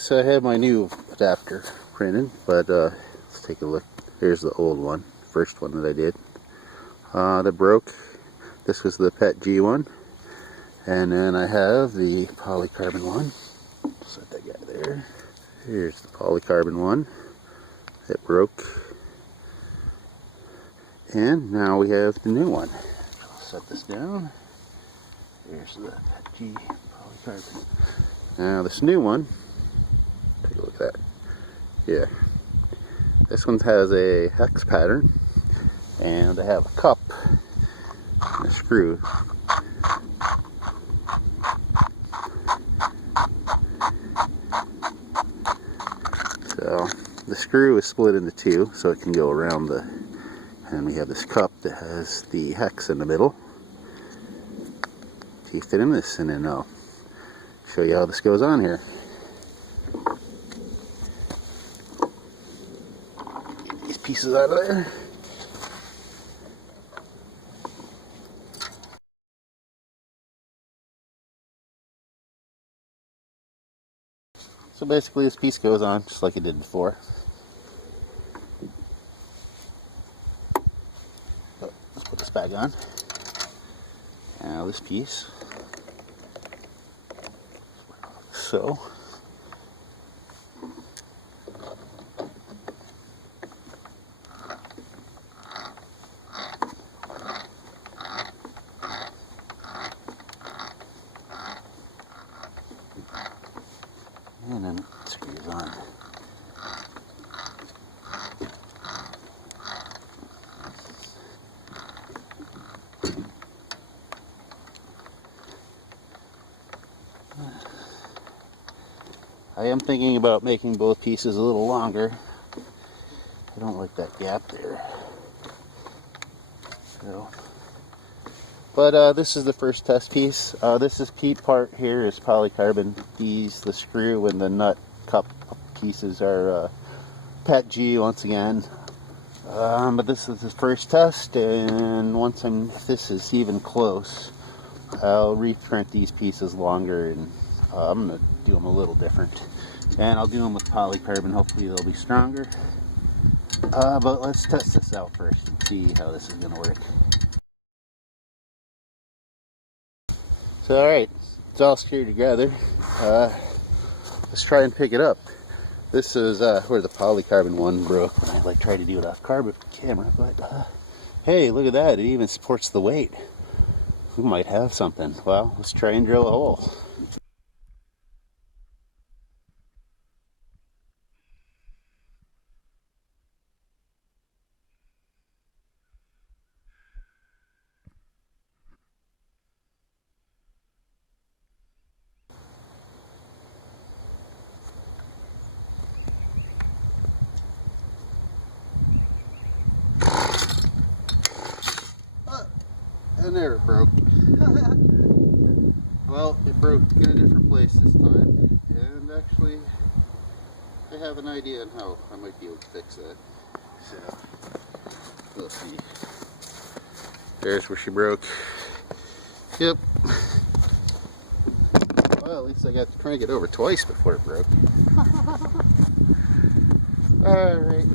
So I have my new adapter printed, but let's take a look. Here's the old one, first one that I did. That broke. This was the PET G one. And then I have the polycarbon one. Set that guy there. Here's the polycarbon one. It broke. And now we have the new one. I'll set this down. Here's the PET G polycarbon. Now this new one, take a look at that. Yeah. This one has a hex pattern. And I have a cup and a screw. So the screw is split into two, so it can go around the, and we have this cup that has the hex in the middle. So you fit in this, and then I'll show you how this goes on here. Get these pieces out of there. So basically this piece goes on just like it did before. So let's put this back on. Now this piece. So. And then it screws on. I am thinking about making both pieces a little longer. I don't like that gap there. So, but this is the first test piece. This is key part here is polycarbon. These, the screw and the nut cup pieces are PET G once again. But this is the first test, and once if this is even close, I'll reprint these pieces longer, and I'm going to do them a little different. And I'll do them with polycarbon. Hopefully they'll be stronger. But let's test this out first and see how this is going to work. So alright, it's all screwed together. Let's try and pick it up. This is where the polycarbon one broke when I tried to do it off camera, but hey, look at that, it even supports the weight. We might have something. Well, let's try and drill a hole. And there it broke. Well, it broke in a different place this time, and actually I have an idea on how I might be able to fix that. So, we'll see. There's where she broke. Yep. Well, at least I got to crank it over twice before it broke. Alright.